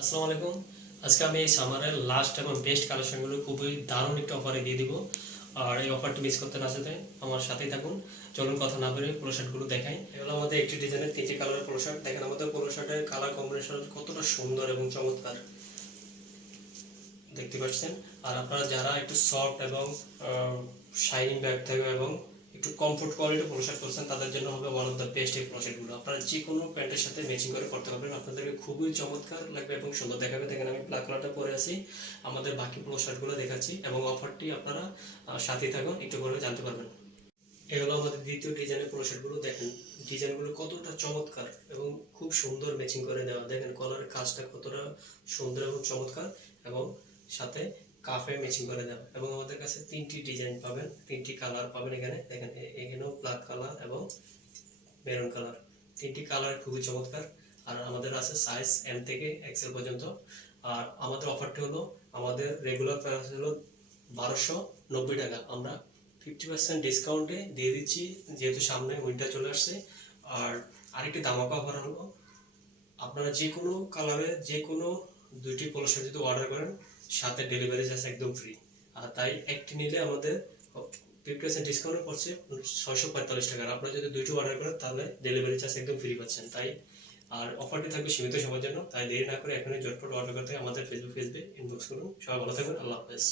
আসসালামু আলাইকুম। আজকে আমি এই সামারের লাস্ট এবং বেস্ট কালেকশনগুলো খুবই দারুণ একটা অফারে দিয়ে দিব। আর এই অফারটি মিস করতে না চাইতে আমার সাথেই থাকুন। চলুন কথা না বলে পোলো শার্টগুলো দেখাই। এগুলো আমাদের একটি ডিজাইনের 3টি কালারের পোলো শার্ট। দেখেন আমাদের পোলো শার্টের কালার কম্বিনেশন কতটা সুন্দর এবং চমৎকার দেখতে পাচ্ছেন। আর আপনারা যারা একটু সফট এবং শাইনিং ব্যাগ থাকে এবং একটু কমফোর্ট কোয়ালিটি পোলো শার্ট করছেন তাদের জন্য হবে ওয়ান অফ দ্য বেস্ট এই পোলো শার্টগুলো। আপনারা যে কোনো প্যান্টের সাথে ম্যাচিং করে পড়তে পারবেন, আপনাদেরকে খুবই চমৎকার লাগবে এবং সুন্দর দেখাবে। দেখেন আমি ব্ল্যাক কালারটা পরে আছি, আমাদের বাকি পোলো শার্টগুলো দেখাচ্ছি এবং অফারটি আপনারা সাথেই থাকুন, একটু করে জানতে পারবেন। এই হলো আমাদের দ্বিতীয় ডিজাইনের পোলো শার্টগুলো। দেখেন ডিজাইনগুলো কতটা চমৎকার এবং খুব সুন্দর ম্যাচিং করে দেওয়া। দেখেন কলারের কাজটা কতটা সুন্দর এবং চমৎকার এবং সাথে কাফে ম্যাচিং করে দেওয়া। এবং আমাদের কাছে 3টি ডিজাইন পাবেন, 3টি কালার পাবেন। এখানে দেখেন এখানেও ব্ল্যাক কালার এবং মেরুন কালার, 3টি কালার খুবই চমৎকার। আর আমাদের আছে সাইজ এম থেকে এক্সেল পর্যন্ত। আর আমাদের অফারটি হলো, আমাদের রেগুলার প্রাইস হলো 1290 টাকা, আমরা 50% ডিসকাউন্টে দিয়ে দিচ্ছি যেহেতু সামনে উইন্টার চলে আসছে। আর আরেকটি ধামাকা অফার হলো, আপনারা যে কোনো কালারে যে কোনো 2টি পোলো শার্ট যদি অর্ডার করেন সাথে ডেলিভারি চার্জ একদম ফ্রি। আর তাই একটি নিলে আমাদের 50% ডিসকাউন্ট পড়ছে 645 টাকা। আর আপনারা যদি 2টি অর্ডার করেন তাহলে ডেলিভারি চার্জ একদম ফ্রি পাচ্ছেন। তাই আর অফারটি থাকবে সীমিত সময়ের জন্য, তাই দেরি না করে এখনই ঝটপট অর্ডার করতে আমাদের ফেসবুক পেজে ইনবক্স করুন। সবাই ভালো থাকুন, আল্লাহ হাফেজ।